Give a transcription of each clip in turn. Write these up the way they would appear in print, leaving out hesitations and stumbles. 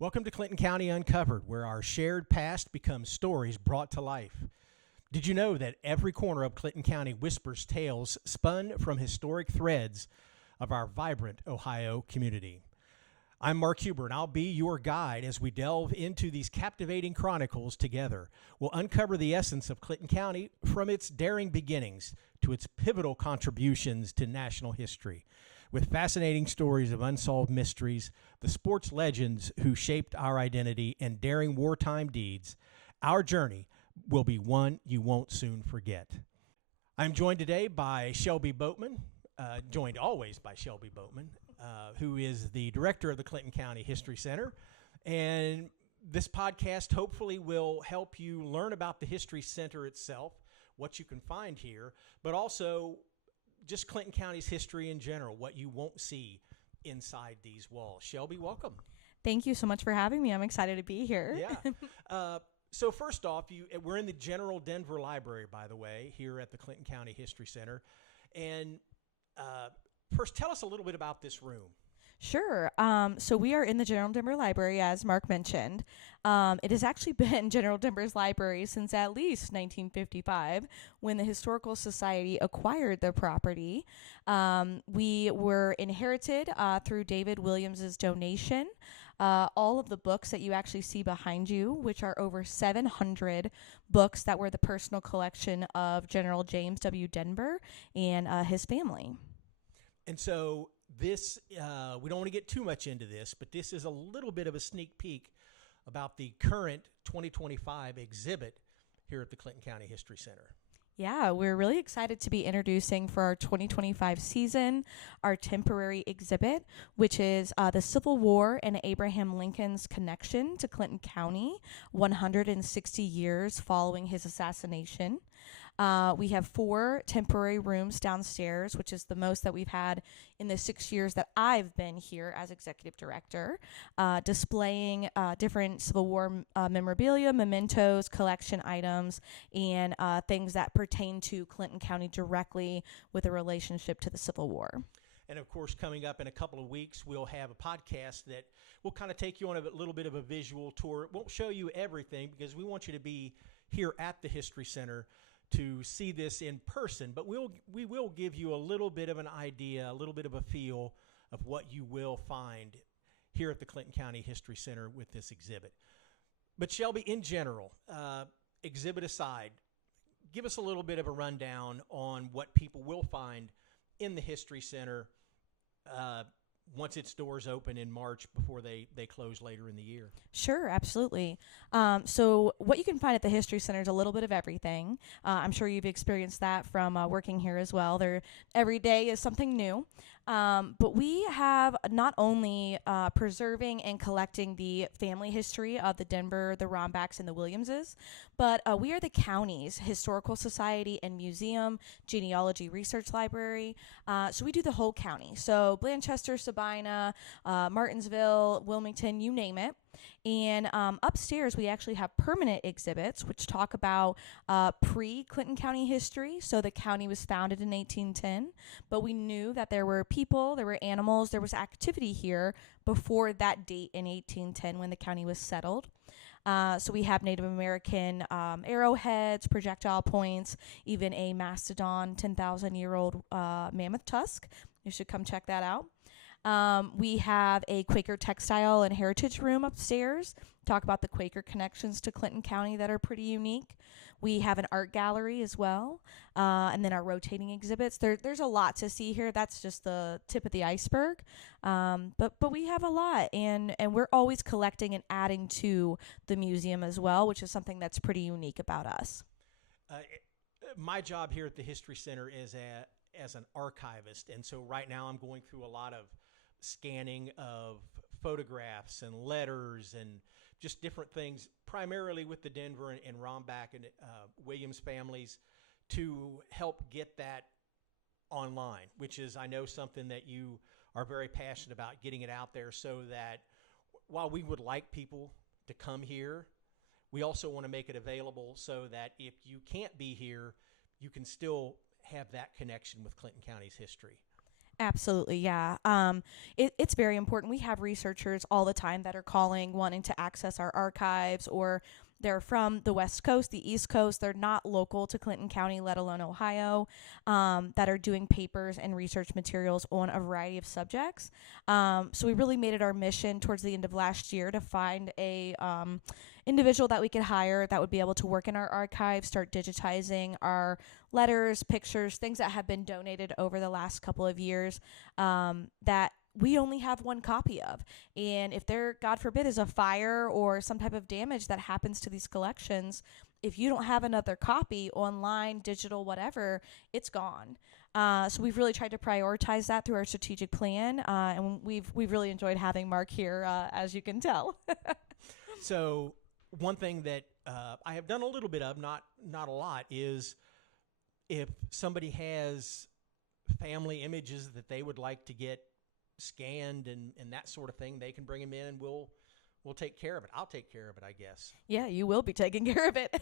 Welcome to Clinton County Uncovered, where our shared past becomes stories brought to life. Did you know that every corner of Clinton County whispers tales spun from historic threads of our vibrant Ohio community? I'm Mark Huber, and I'll be your guide as we delve into these captivating chronicles together. We'll uncover the essence of Clinton County from its daring beginnings to its pivotal contributions to national history. With fascinating stories of unsolved mysteries, the sports legends who shaped our identity, and daring wartime deeds, our journey will be one you won't soon forget. I'm joined today by Shelby Boatman, joined always by Shelby Boatman, who is the director of the Clinton County History Center. And this podcast hopefully will help you learn about the History Center itself, what you can find here, but also just Clinton County's history in general, what you won't see inside these walls. Shelby, welcome. Thank you so much for having me. I'm excited to be here. Yeah. So first off, we're in the General Denver Library, by the way, here at the Clinton County History Center. And first, tell us a little bit about this room. Sure. So we are in the General Denver Library, as Mark mentioned. It has actually been General Denver's library since at least 1955, when the Historical Society acquired the property. We were inherited through David Williams's donation. All of the books that you actually see behind you, which are over 700 books that were the personal collection of General James W. Denver and his family. And so this, we don't want to get too much into this, but this is a little bit of a sneak peek about the current 2025 exhibit here at the Clinton County History Center. Yeah, we're really excited to be introducing for our 2025 season our temporary exhibit, which is the Civil War and Abraham Lincoln's connection to Clinton County, 160 years following his assassination. We have 4 temporary rooms downstairs, which is the most that we've had in the 6 years that I've been here as executive director, displaying different Civil War memorabilia, mementos, collection items, and things that pertain to Clinton County directly with a relationship to the Civil War. And of course, coming up in a couple of weeks, we'll have a podcast that will kind of take you on a little bit of a visual tour. It won't show you everything because we want you to be here at the History Center to see this in person, but we will give you a little bit of an idea, a little bit of a feel of what you will find here at the Clinton County History Center with this exhibit. But Shelby, in general, exhibit aside, give us a little bit of a rundown on what people will find in the History Center once its doors open in March before they close later in the year. Sure, absolutely. So what you can find at the History Center is a little bit of everything. I'm sure you've experienced that from working here as well. Every day is something new. But we have not only preserving and collecting the family history of the Denver, the Rombacks, and the Williamses, but we are the county's Historical Society and Museum Genealogy Research Library. So we do the whole county. So Blanchester, Sabina, Martinsville, Wilmington, you name it. And upstairs, we actually have permanent exhibits which talk about pre-Clinton County history. So the county was founded in 1810, but we knew that there were people, there were animals, there was activity here before that date in 1810 when the county was settled. So we have Native American arrowheads, projectile points, even a mastodon 10,000-year-old mammoth tusk. You should come check that out. We have a Quaker textile and heritage room upstairs. Talk about the Quaker connections to Clinton County that are pretty unique. We have an art gallery as well, and then our rotating exhibits. There's a lot to see here. That's just the tip of the iceberg, but we have a lot, and we're always collecting and adding to the museum as well, which is something that's pretty unique about us. My job here at the History Center is as an archivist, and so right now I'm going through a lot of scanning of photographs and letters and just different things, primarily with the Denver and Romback and Williams families, to help get that online, which is, I know, something that you are very passionate about, getting it out there so that while we would like people to come here, we also want to make it available so that if you can't be here, you can still have that connection with Clinton County's history. Absolutely, yeah. It's very important. We have researchers all the time that are calling, wanting to access our archives, or they're from the West Coast, the East Coast. They're not local to Clinton County, let alone Ohio, that are doing papers and research materials on a variety of subjects. So we really made it our mission towards the end of last year to find a individual that we could hire that would be able to work in our archive, start digitizing our letters, pictures, things that have been donated over the last couple of years that we only have one copy of. And if there, God forbid, is a fire or some type of damage that happens to these collections, if you don't have another copy online, digital, whatever, it's gone. So we've really tried to prioritize that through our strategic plan, and we've really enjoyed having Mark here, as you can tell. So one thing that I have done a little bit of, not a lot, is if somebody has family images that they would like to get scanned and that sort of thing, they can bring them in, and we'll take care of it. I'll take care of it, I guess. Yeah, you will be taking care of it.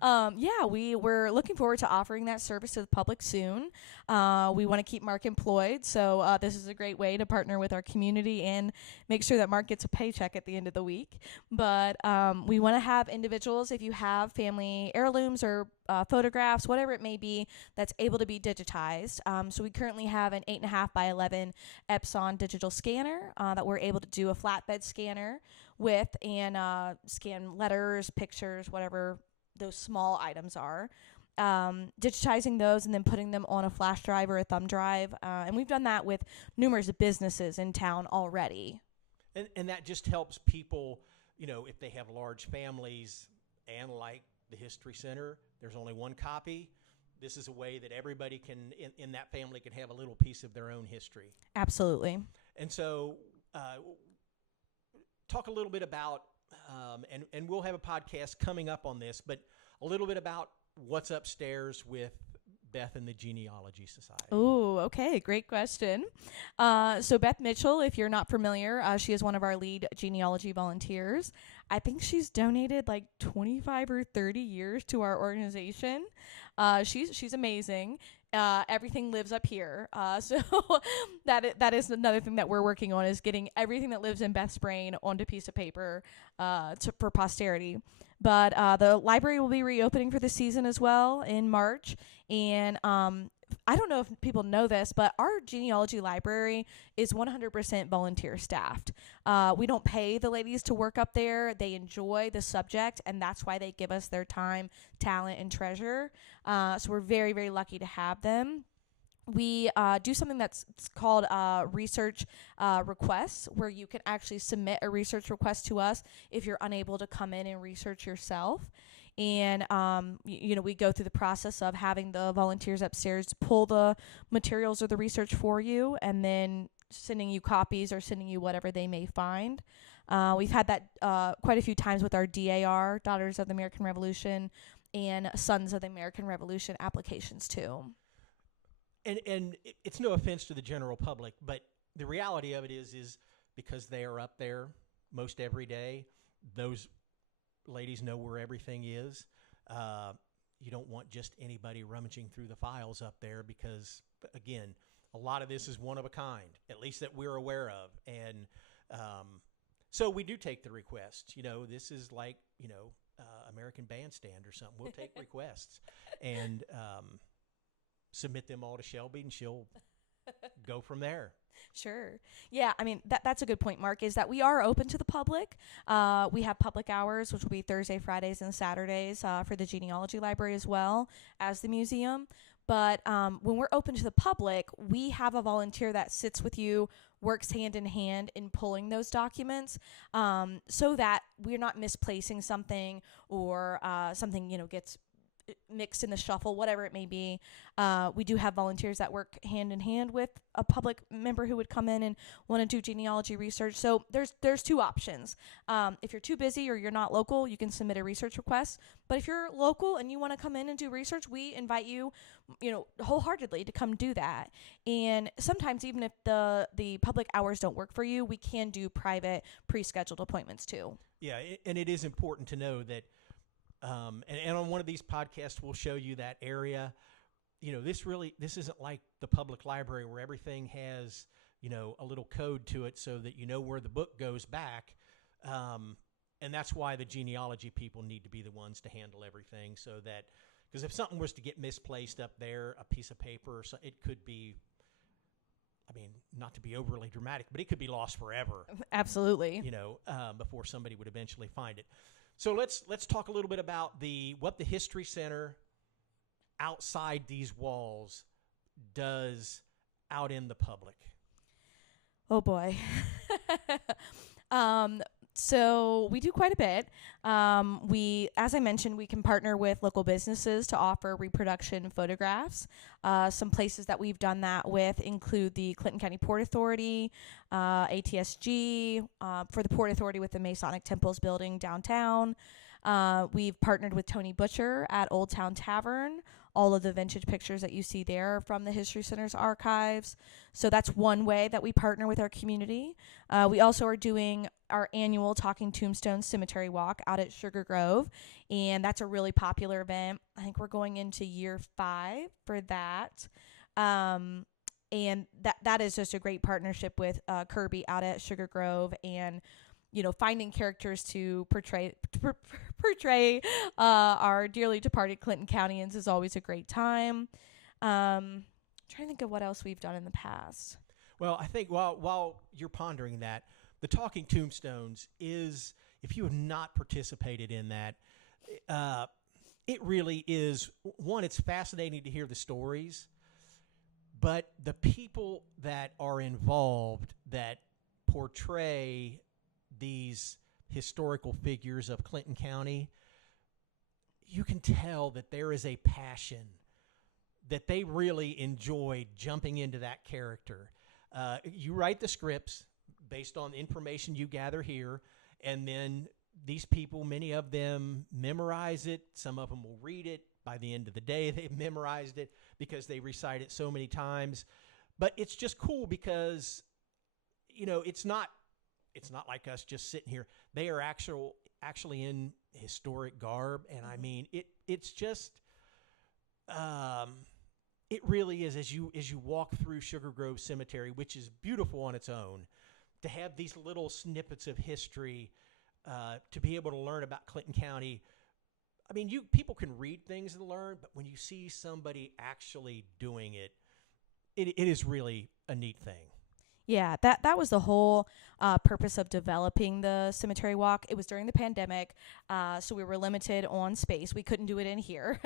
Yeah. We're looking forward to offering that service to the public soon. We want to keep Mark employed, so this is a great way to partner with our community and make sure that Mark gets a paycheck at the end of the week. But we want to have individuals, if you have family heirlooms or photographs, whatever it may be, that's able to be digitized. So we currently have an 8.5 by 11 Epson digital scanner that we're able to do a flatbed scanner with and scan letters, pictures, whatever those small items are. Digitizing those and then putting them on a flash drive or a thumb drive. And we've done that with numerous businesses in town already. And that just helps people, if they have large families and like the History Center, there's only one copy. This is a way that everybody can, in that family, can have a little piece of their own history. Absolutely. And so talk a little bit about, and we'll have a podcast coming up on this, but a little bit about what's upstairs with Beth and the Genealogy Society. Oh, okay. Great question. So Beth Mitchell, if you're not familiar, she is one of our lead genealogy volunteers. I think she's donated like 25 or 30 years to our organization. She's amazing. Everything lives up here. So that is another thing that we're working on, is getting everything that lives in Beth's brain onto a piece of paper for posterity. But the library will be reopening for the season as well in March. And I don't know if people know this, but our genealogy library is 100% volunteer staffed. We don't pay the ladies to work up there. They enjoy the subject, and that's why they give us their time, talent, and treasure. So we're very, very lucky to have them. We do something that's called research requests, where you can actually submit a research request to us if you're unable to come in and research yourself. And, we go through the process of having the volunteers upstairs pull the materials or the research for you, and then sending you copies or sending you whatever they may find. We've had that quite a few times with our DAR, Daughters of the American Revolution, and Sons of the American Revolution applications too. And it's no offense to the general public, but the reality of it is because they are up there most every day, those ladies know where everything is. You don't want just anybody rummaging through the files up there because, again, a lot of this is one of a kind, at least that we're aware of. And so we do take the requests. This is like, American Bandstand or something. We'll take requests and submit them all to Shelby, and she'll go from there. Sure. Yeah, I mean, that's a good point, Mark, is that we are open to the public. We have public hours, which will be Thursday, Fridays, and Saturdays for the Genealogy Library as well as the museum. But when we're open to the public, we have a volunteer that sits with you, works hand in hand in pulling those documents so that we're not misplacing something or something, gets mixed in the shuffle, whatever it may be. We do have volunteers that work hand in hand with a public member who would come in and want to do genealogy research. So there's two options. If you're too busy or you're not local, you can submit a research request. But if you're local and you want to come in and do research, we invite you, wholeheartedly to come do that. And sometimes even if the public hours don't work for you, we can do private pre-scheduled appointments too. Yeah, and it is important to know that and on one of these podcasts, we'll show you that area this isn't like the public library where everything has, a little code to it so that you know where the book goes back. And that's why the genealogy people need to be the ones to handle everything, so that, because if something was to get misplaced up there, a piece of paper, or so, it could be, not to be overly dramatic, but it could be lost forever. Absolutely. Before somebody would eventually find it. So let's talk a little bit about what the History Center outside these walls does out in the public. Oh boy. So we do quite a bit. As I mentioned, we can partner with local businesses to offer reproduction photographs. Some places that we've done that with include the Clinton County Port Authority, ATSG, for the Port Authority with the Masonic Temples building downtown. We've partnered with Tony Butcher at Old Town Tavern. All of the vintage pictures that you see there are from the History Center's archives. So that's one way that we partner with our community. We also are doing our annual Talking Tombstones Cemetery Walk out at Sugar Grove, and that's a really popular event. I think we're going into year 5 for that. And that is just a great partnership with Kirby out at Sugar Grove, and finding characters to portray our dearly departed Clinton Countyans is always a great time. Trying to think of what else we've done in the past. Well, I think while you're pondering that, the Talking Tombstones is, if you have not participated in that, it really is, one, it's fascinating to hear the stories, but the people that are involved that portray these historical figures of Clinton County, you can tell that there is a passion, that they really enjoy jumping into that character. You write the scripts based on the information you gather here, and then these people, many of them memorize it. Some of them will read it. By the end of the day, they've memorized it because they recite it so many times. But it's just cool because, it's not like us just sitting here. They are actually in historic garb, and I mean it's just it really is, as you walk through Sugar Grove Cemetery, which is beautiful on its own, to have these little snippets of history, to be able to learn about Clinton County. I mean, people can read things and learn, but when you see somebody actually doing it, it is really a neat thing. Yeah, that was the whole purpose of developing the cemetery walk. It was during the pandemic, so we were limited on space. We couldn't do it in here.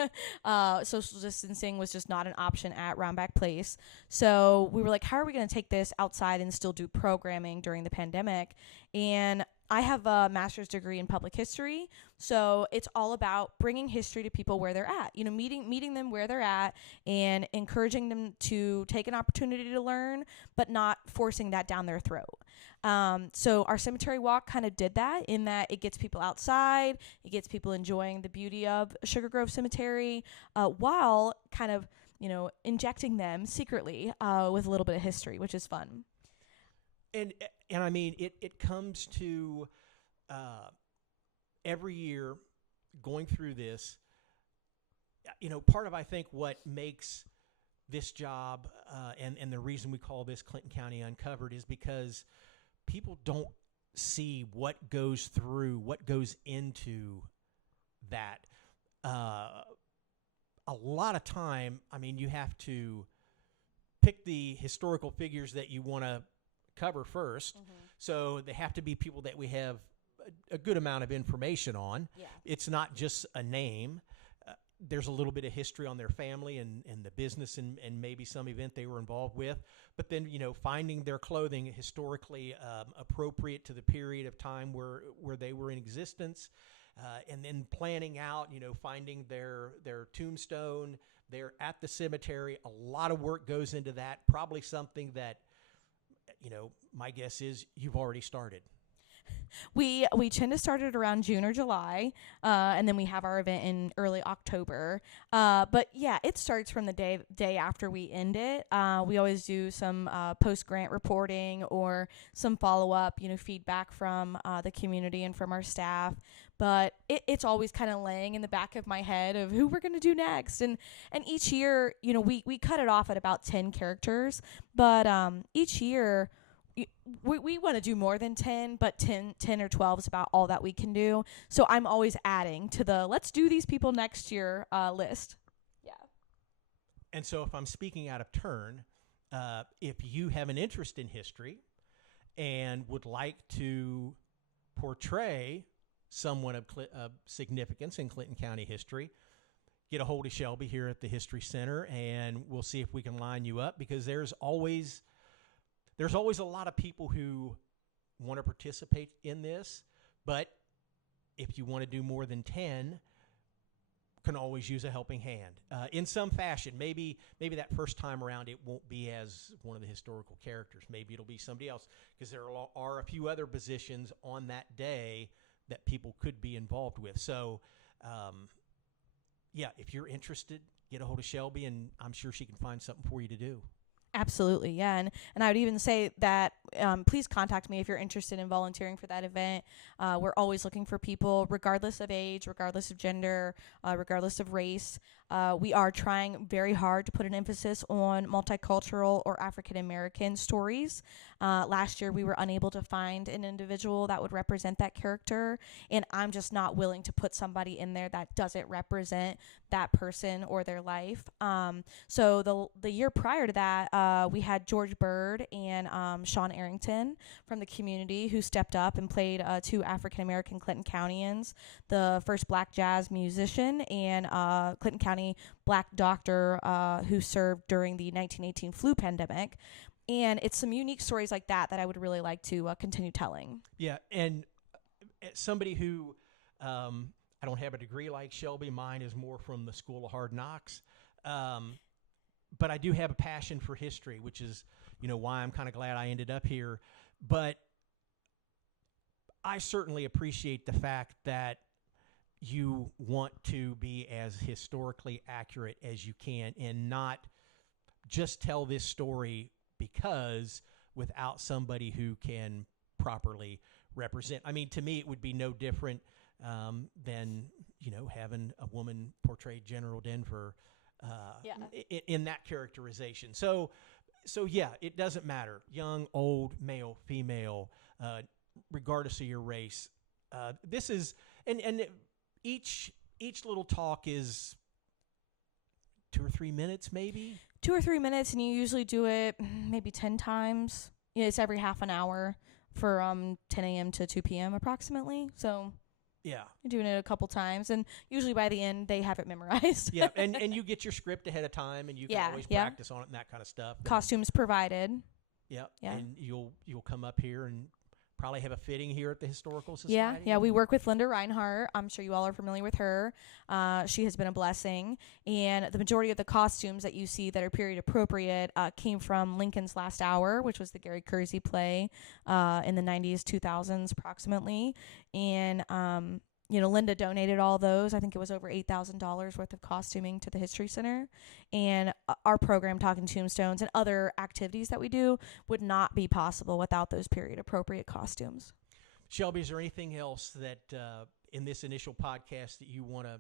Social distancing was just not an option at Roundback Place. So we were like, how are we going to take this outside and still do programming during the pandemic? And I have a master's degree in public history, so it's all about bringing history to people where they're at. Meeting them where they're at and encouraging them to take an opportunity to learn, but not forcing that down their throat. So our cemetery walk kind of did that, in that it gets people outside, it gets people enjoying the beauty of Sugar Grove Cemetery, while kind of, injecting them secretly with a little bit of history, which is fun. And I mean, it comes to every year going through this, part of, I think, what makes this job and the reason we call this Clinton County Uncovered is because people don't see what goes into that. A lot of time, I mean, you have to pick the historical figures that you want to cover first. Mm-hmm. So they have to be people that we have a good amount of information on. Yeah. It's not just a name. There's a little bit of history on their family and the business and maybe some event they were involved with. But then, finding their clothing historically appropriate to the period of time where they were in existence, and then planning out, finding their tombstone. They're at the cemetery. A lot of work goes into that. Probably something that, my guess is you've already started. We tend to start it around June or July, and then we have our event in early October. But yeah, it starts from the day after we end it. We always do some post grant reporting or some follow up, feedback from the community and from our staff. But it's always kind of laying in the back of my head of who we're going to do next. And each year, we cut it off at about 10 characters, but each year we want to do more than 10, but 10 or 12 is about all that we can do. So I'm always adding to the let's do these people next year list. Yeah. And so if I'm speaking out of turn, if you have an interest in history and would like to portray someone of significance in Clinton County history, get a hold of Shelby here at the History Center, and we'll see if we can line you up, because there's always a lot of people who want to participate in this, but if you want to do more than 10, can always use a helping hand in some fashion. Maybe that first time around it won't be as one of the historical characters. Maybe it'll be somebody else, because there are a few other positions on that day that people could be involved with. So, yeah, if you're interested, get a hold of Shelby, and I'm sure she can find something for you to do. Absolutely, yeah, and I would even say that please contact me if you're interested in volunteering for that event. We're always looking for people, regardless of age, regardless of gender, regardless of race. We are trying very hard to put an emphasis on multicultural or African American stories. Last year, we were unable to find an individual that would represent that character, and I'm just not willing to put somebody in there that doesn't represent that person or their life. So the year prior to that, we had George Bird and Sean Arrington from the community who stepped up and played two African American Clinton Countyans, the first black jazz musician and Clinton County black doctor who served during the 1918 flu pandemic. And it's some unique stories like that I would really like to continue telling. Yeah, and somebody who, I don't have a degree like Shelby. Mine is more from the School of Hard Knocks. But I do have a passion for history, which is, why I'm kind of glad I ended up here. But I certainly appreciate the fact that you want to be as historically accurate as you can and not just tell this story because without somebody who can properly represent. I mean, to me, it would be no different than, having a woman portray General Denver in that characterization. So yeah, it doesn't matter. Young, old, male, female, regardless of your race. This is, and each little talk is 2 or 3 minutes, maybe. 2 or 3 minutes, and you usually do it maybe 10 times. It's every half an hour for 10 a.m. to 2 p.m. approximately. So yeah, you're doing it a couple times, and usually by the end they have it memorized. Yeah, and you get your script ahead of time, and you can always practice on it and that kind of stuff. Costumes provided. Yeah, and you'll come up here and probably have a fitting here at the Historical Society. Yeah, we work with Linda Reinhardt. I'm sure you all are familiar with her. She has been a blessing, and the majority of the costumes that you see that are period appropriate came from Lincoln's Last Hour, which was the Gary Kersey play in the 90s, 2000s approximately, and Linda donated all those. I think it was over $8,000 worth of costuming to the History Center. And our program, Talking Tombstones, and other activities that we do would not be possible without those period-appropriate costumes. Shelby, is there anything else that in this initial podcast that you want to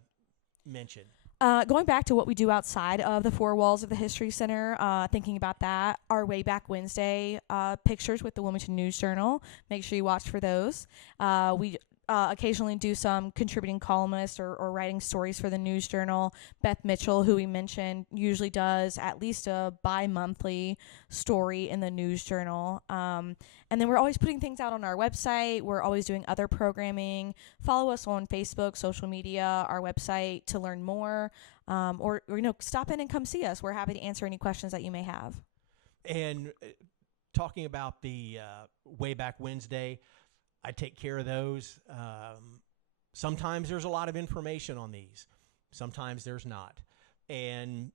mention? Going back to what we do outside of the four walls of the History Center, thinking about that, our Way Back Wednesday pictures with the Wilmington News Journal. Make sure you watch for those. We occasionally do some contributing columnists or writing stories for the News Journal. Beth Mitchell, who we mentioned, usually does at least a bi-monthly story in the News Journal. And then we're always putting things out on our website. We're always doing other programming. Follow us on Facebook, social media, our website to learn more. Or stop in and come see us. We're happy to answer any questions that you may have. And talking about the Way Back Wednesday, I take care of those. Sometimes there's a lot of information on these. Sometimes there's not. And,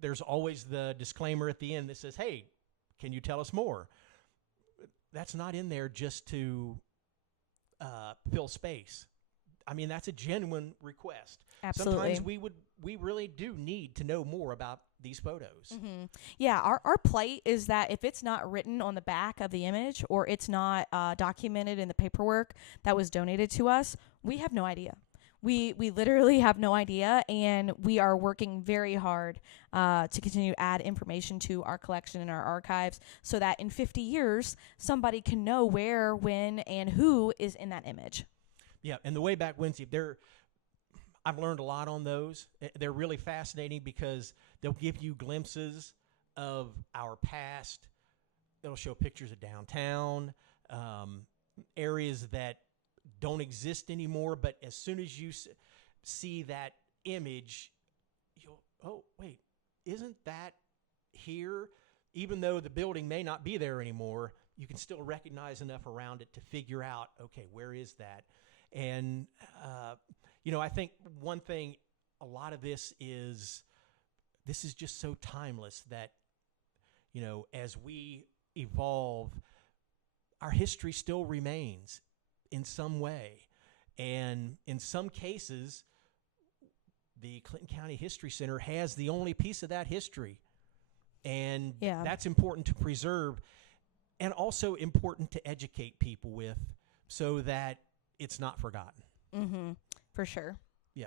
there's always the disclaimer at the end that says, hey, can you tell us more? that's not in there just to fill space. I mean, that's a genuine request. Absolutely. Sometimes we really do need to know more about these photos. Mm-hmm. Yeah, our plight is that if it's not written on the back of the image or it's not documented in the paperwork that was donated to us, we have no idea. We literally have no idea, and we are working very hard to continue to add information to our collection and our archives so that in 50 years, somebody can know where, when, and who is in that image. Yeah, and the way back Wednesday, I've learned a lot on those. They're really fascinating because they'll give you glimpses of our past. They'll show pictures of downtown, areas that don't exist anymore. But as soon as you see that image, oh, wait, isn't that here? Even though the building may not be there anymore, you can still recognize enough around it to figure out, okay, where is that? And, I think one thing, a lot of this is just so timeless that, as we evolve, our history still remains in some way. And in some cases, the Clinton County History Center has the only piece of that history. And that's important to preserve and also important to educate people with so that it's not forgotten. Mm-hmm. For sure. Yeah.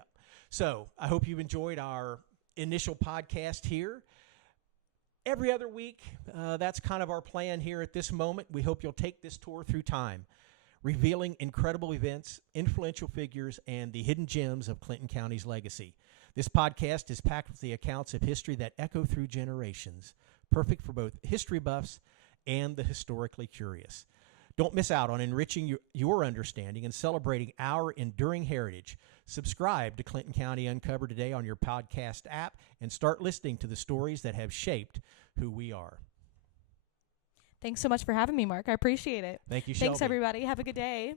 So I hope you've enjoyed our initial podcast here. Every other week, that's kind of our plan here at this moment. We hope you'll take this tour through time, revealing incredible events, influential figures, and the hidden gems of Clinton County's legacy. This podcast is packed with the accounts of history that echo through generations, perfect for both history buffs and the historically curious. Don't miss out on enriching your understanding and celebrating our enduring heritage. Subscribe to Clinton County Uncovered today on your podcast app and start listening to the stories that have shaped who we are. Thanks so much for having me, Mark. I appreciate it. Thank you, Shelby. Thanks, everybody. Have a good day.